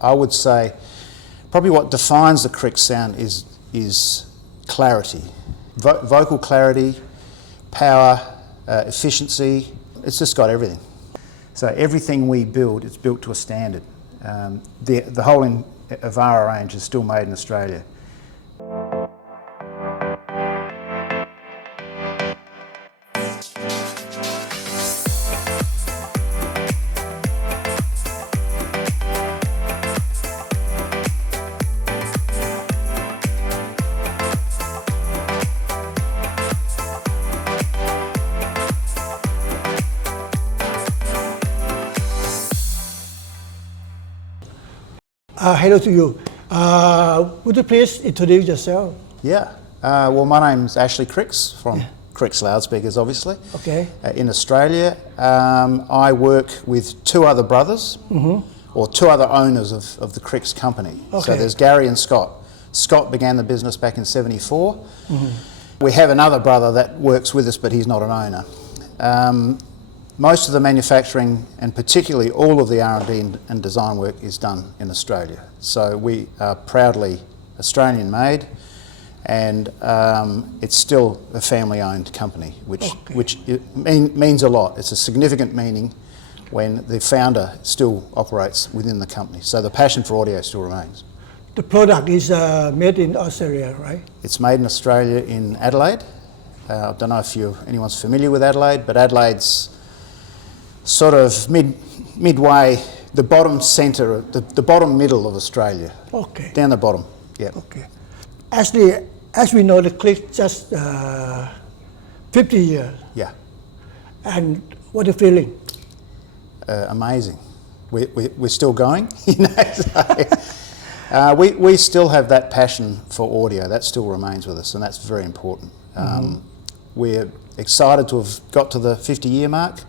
I would say probably what defines the Krix sound is clarity, vocal clarity, power, efficiency. It's just got everything. So everything we build, it's built to a standard. The whole Evara range is still made in Australia. Hello to you. Would you please introduce yourself? Yeah. Well, my name's Ashley Krix from Krix Loudspeakers, obviously. Okay. In Australia, I work with two other brothers, or two other owners of the Krix company. Okay. So there's Gary and Scott. Scott began the business back in '74. We have another brother that works with us, but he's not an owner. Most of the manufacturing, and particularly all of the R&D and design work, is done in Australia. So we are proudly Australian made, and it's still a family-owned company, which means a lot. It's a significant meaning when the founder still operates within the company. So the passion for audio still remains. The product is made in Australia, right? It's made in Australia in Adelaide. I don't know if anyone's familiar with Adelaide, but Adelaide's sort of midway, the bottom centre, the bottom middle of Australia. Okay. Down the bottom, yeah. Okay. Actually, as we know, the Krix just 50 years. Yeah. And what are you feeling? Amazing. We're still going, you know. So, we still have that passion for audio. That still remains with us, and that's very important. We're excited to have got to the 50-year mark.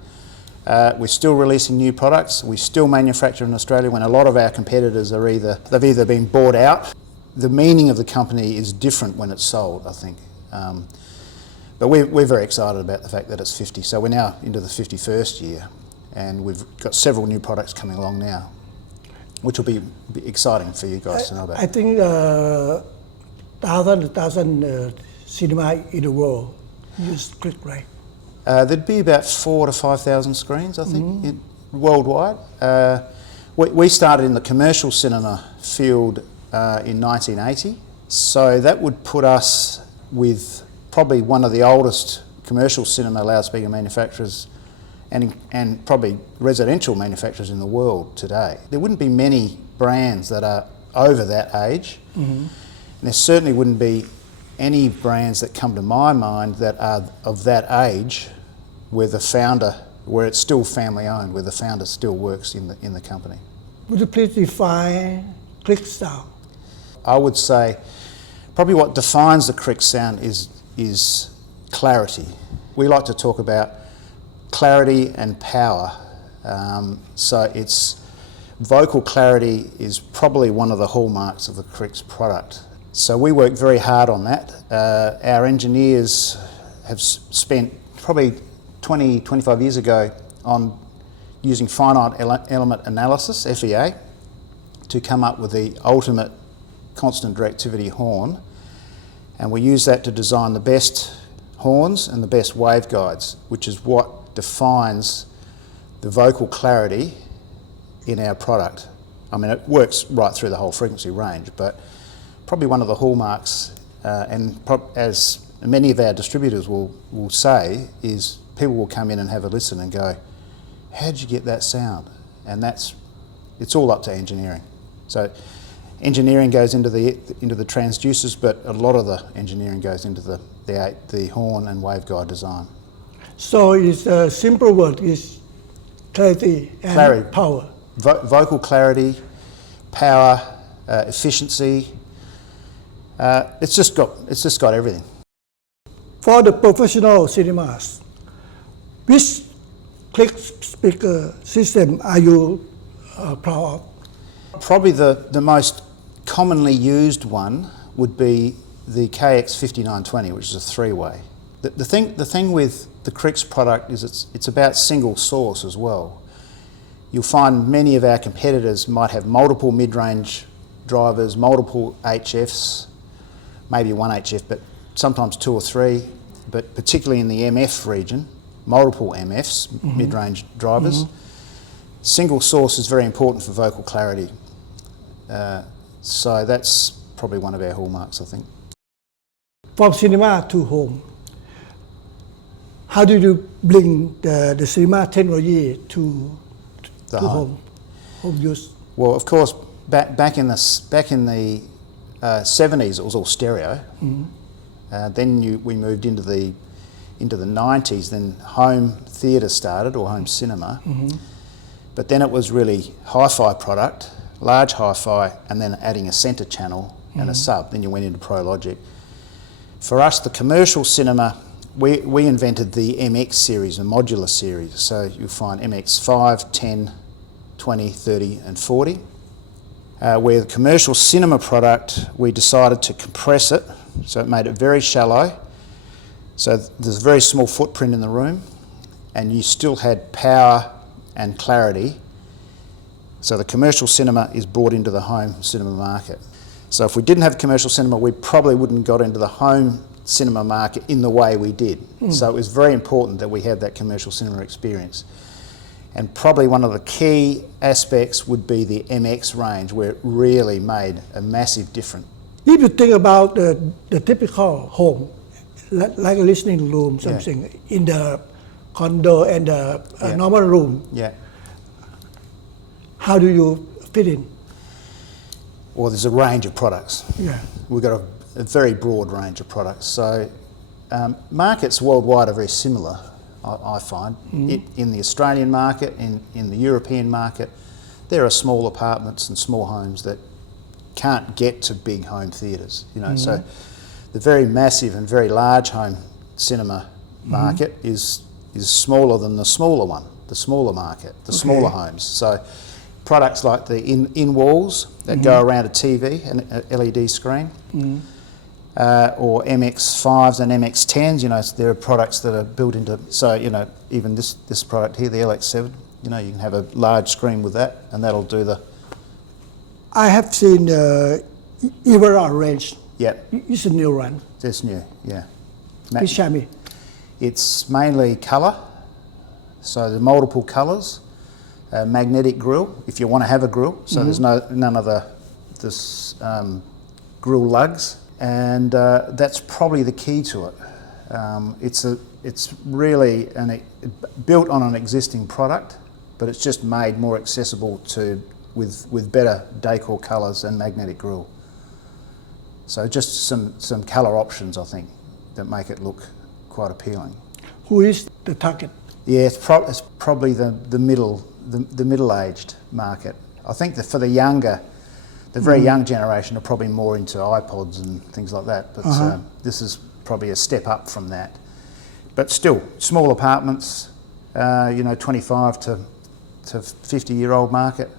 We're still releasing new products. We still manufacture in Australia when a lot of our competitors they've either been bought out. The meaning of the company is different when it's sold, I think. But we're very excited about the fact that it's 50. So we're now into the 51st year, and we've got several new products coming along now, which will be exciting for you guys to know about. I think thousand cinema in the world use Krix, right? There'd be about 4,000 to 5,000 screens, I think, worldwide. We started in the commercial cinema field in 1980, so that would put us with probably one of the oldest commercial cinema loudspeaker manufacturers and probably residential manufacturers in the world today. There wouldn't be many brands that are over that age, and there certainly wouldn't be any brands that come to my mind that are of that age where it's still family owned, where the founder still works in the company. Would you please define Krix sound? I would say probably what defines the Krix sound is clarity. We like to talk about clarity and power. So it's vocal clarity is probably one of the hallmarks of the Krix product. So we work very hard on that. Our engineers have spent probably 25 years ago on using finite element analysis, FEA, to come up with the ultimate constant directivity horn. And we use that to design the best horns and the best waveguides, which is what defines the vocal clarity in our product. I mean, it works right through the whole frequency range, but probably one of the hallmarks, as many of our distributors will say, is people will come in and have a listen and go, how'd you get that sound? And it's all up to engineering. So engineering goes into the transducers, but a lot of the engineering goes into the horn and waveguide design. So it's a simple word, is clarity and power. Vocal clarity, power, efficiency. It's just got everything. For the professional cinemas, which Krix speaker system are you proud of? Probably the most commonly used one would be the KX5920, which is a three-way. The thing with the Krix product is it's about single source as well. You'll find many of our competitors might have multiple mid-range drivers, multiple HFs, maybe one HF, but sometimes two or three, but particularly in the MF region, multiple MFs, mid-range drivers. Single source is very important for vocal clarity. So that's probably one of our hallmarks, I think. From cinema to home, how do you bring the cinema technology to home use? Well, of course, back in the 70s, it was all stereo. Then we moved into the 90s. Then home theatre started, or home cinema. But then it was really hi-fi product, large hi-fi, and then adding a centre channel and a sub. Then you went into Pro Logic. For us, the commercial cinema, we invented the MX series, a modular series. So you'll find MX 5, 10, 20, 30 and 40. Where the commercial cinema product, we decided to compress it, so it made it very shallow. So there's a very small footprint in the room, and you still had power and clarity. So the commercial cinema is brought into the home cinema market. So if we didn't have commercial cinema, we probably wouldn't have got into the home cinema market in the way we did. So it was very important that we had that commercial cinema experience. And probably one of the key aspects would be the MX range, where it really made a massive difference. If you think about the typical home, like a listening room, something in the condo and the normal room, how do you fit in? Well, there's a range of products. Yeah. We've got a very broad range of products. So markets worldwide are very similar, I find. In the Australian market, in the European market, there are small apartments and small homes that can't get to big home theatres. So the very massive and very large home cinema market is smaller than the smaller one, the smaller market, the smaller homes. So products like the in walls that go around a TV, an LED screen, or MX5s and MX10s, there are products that are built into, so even this product here, the LX7, you can have a large screen with that, and that'll do the... I have seen Evara Range. Yeah. It's a new one. It's new, yeah. Please show me. It's mainly colour, so the multiple colours, magnetic grille, if you want to have a grille, so there's none of this grille lugs, and that's probably the key to it. It's really built on an existing product, but it's just made more accessible with better decor colours and magnetic grille. So just some colour options, I think, that make it look quite appealing. Who is the target? Yeah, it's probably the middle-aged market. I think that for the very young generation are probably more into iPods and things like that, but this is probably a step up from that. But still, small apartments, 25 to 50-year-old market,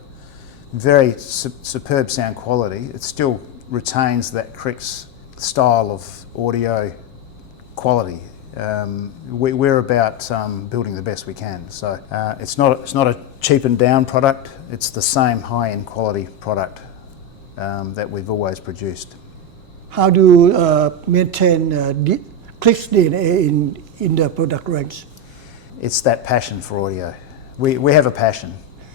very superb sound quality. It still retains that Krix style of audio quality. We're about building the best we can. So it's not a cheapened down product. It's the same high-end quality product that we've always produced. How do you maintain Krix DNA in the product range? It's that passion for audio. We have a passion.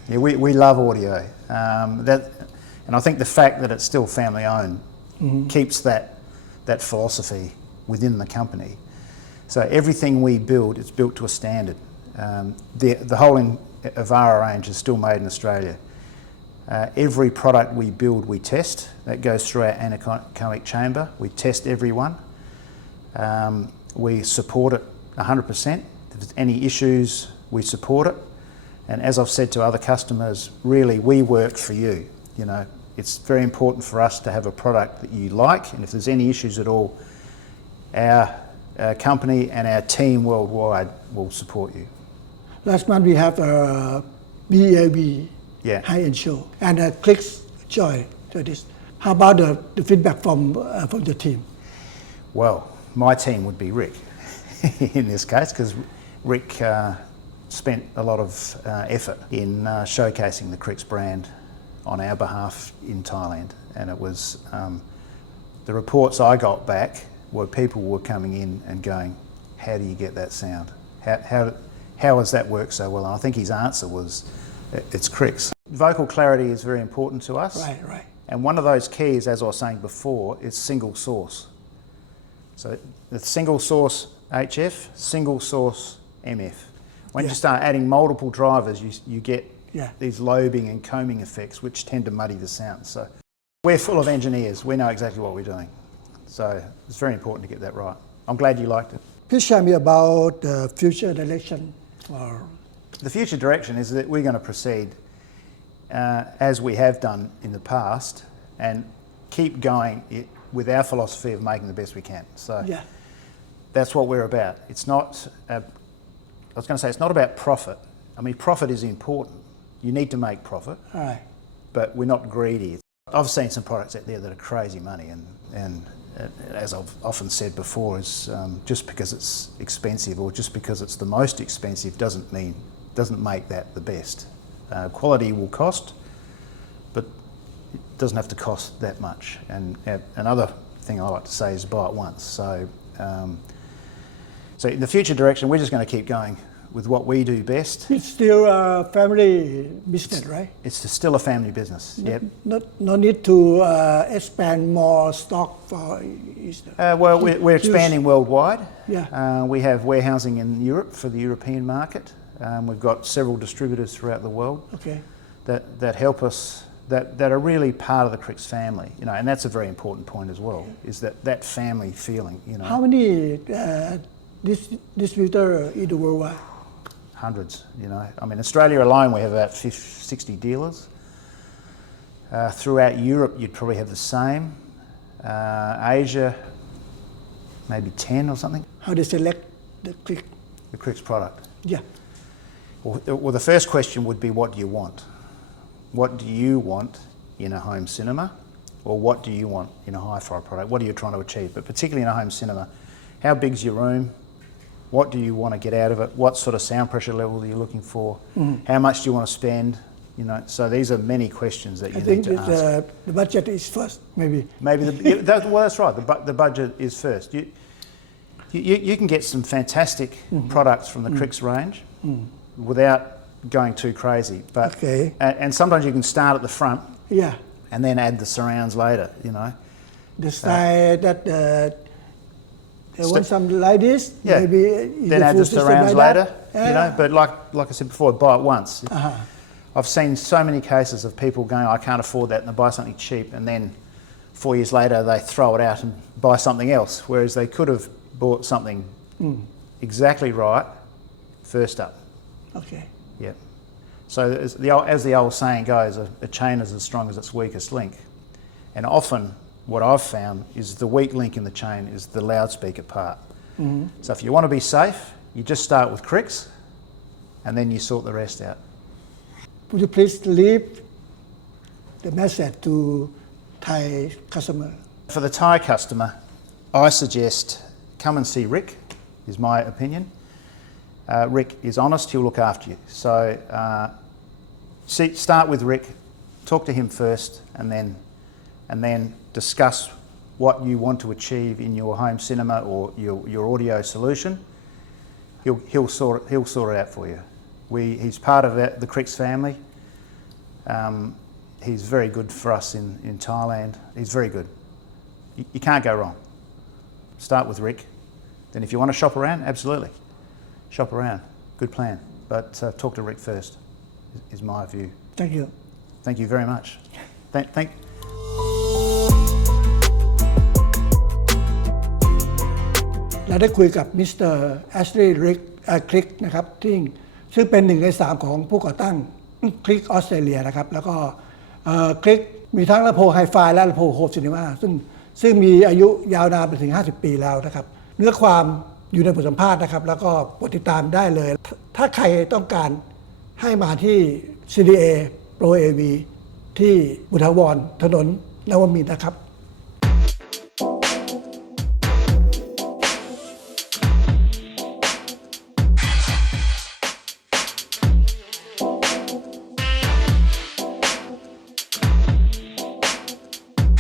Yeah, we love audio. And I think the fact that it's still family owned keeps that philosophy within the company. So everything we build, it's built to a standard. The whole Evara range is still made in Australia. Every product we build, we test. That goes through our anechoic chamber. We test every one. We support it 100%. If there's any issues, we support it. And as I've said to other customers, really, we work for you. It's very important for us to have a product that you like, and if there's any issues at all, our company and our team worldwide will support you. Last month we have a BAV high-end show and a Krix Joy to this. How about the feedback from the team? Well, my team would be Rick in this case, because Rick spent a lot of effort in showcasing the Krix brand on our behalf in Thailand, and it was the reports I got back were people were coming in and going, "How do you get that sound? How has that worked so well?" And I think his answer was, "It's Krix." Vocal clarity is very important to us, right. And one of those keys, as I was saying before, is single source. So the single source HF, single source MF. When you start adding multiple drivers, you get these lobing and combing effects which tend to muddy the sound. So we're full of engineers. We know exactly what we're doing. So it's very important to get that right. I'm glad you liked it. Please share me about the future direction. Or The future direction is that we're going to proceed as we have done in the past and keep going with our philosophy of making the best we can. So that's what we're about. It's not, I was going to say, it's not about profit. I mean, profit is important. You need to make profit, but we're not greedy. I've seen some products out there that are crazy money, and as I've often said before, is just because it's expensive or just because it's the most expensive doesn't make that the best. Quality will cost, but it doesn't have to cost that much. And another thing I like to say is buy it once. So in the future direction, we're just going to keep going with what we do best. it's still a family business, right? It's still a family business. Yep. No need to expand more stock for Easter. Well, we're expanding worldwide. Yeah. We have warehousing in Europe for the European market. We've got several distributors throughout the world that help us, that are really part of the Krix family, and that's a very important point as well, is that family feeling, How many distributors in the worldwide? Hundreds, I mean, Australia alone, we have about 60 dealers. Throughout Europe, you'd probably have the same. Asia, maybe 10 or something. How they select the Krix? The Krix product. Yeah. Well, the first question would be, what do you want? What do you want in a home cinema? Or what do you want in a hi-fi product? What are you trying to achieve? But particularly in a home cinema, how big's your room? What do you want to get out of it? What sort of sound pressure level are you looking for? How much do you want to spend? So these are many questions that you need to ask. I think the budget is first, maybe. Well, that's right. The budget is first. You can get some fantastic products from the Krix range without going too crazy. But and sometimes you can start at the front. Yeah. And then add the surrounds later. The style that they want something like this. Maybe then add the surrounds later. But like I said before, buy it once. I've seen so many cases of people going, "I can't afford that," and they buy something cheap, and then 4 years later they throw it out and buy something else, whereas they could have bought something exactly right first up. Okay. Yeah. So as the old saying goes, a chain is as strong as its weakest link. And often what I've found is the weak link in the chain is the loudspeaker part. So if you want to be safe, you just start with Krix and then you sort the rest out. Would you please leave the message to Thai customer? For the Thai customer, I suggest come and see Rick, is my opinion. Rick is honest, he'll look after you. So start with Rick, talk to him first, and then discuss what you want to achieve in your home cinema or your audio solution. He'll sort it out for you. He's part of the Krix family. He's very good for us in Thailand. He's very good. You can't go wrong. Start with Rick. Then if you want to shop around, absolutely. Shop around. Good plan. But talk to Rick first, is my view. Thank you. Thank you very much. Thank เราได้คุยกับมิสเตอร์ Ashley Krix นะครับซึ่งเป็น1 ใน 3ของผู้ก่อตั้ง Krix ออสเตรเลียนะครับแล้วก็Krix มีทั้งลำโพงไฮไฟและลำโพงโฮมซินีมาซึ่งมีอายุยาวนานไปถึง50 ปีแล้วนะครับเนื้อความอยู่ในบทสัมภาษณ์นะครับแล้วก็กดติดตามได้เลยถ้าใครต้องการให้มาที่ CDA Pro AV ที่บุทาวรถนนนวมินทร์นะครับ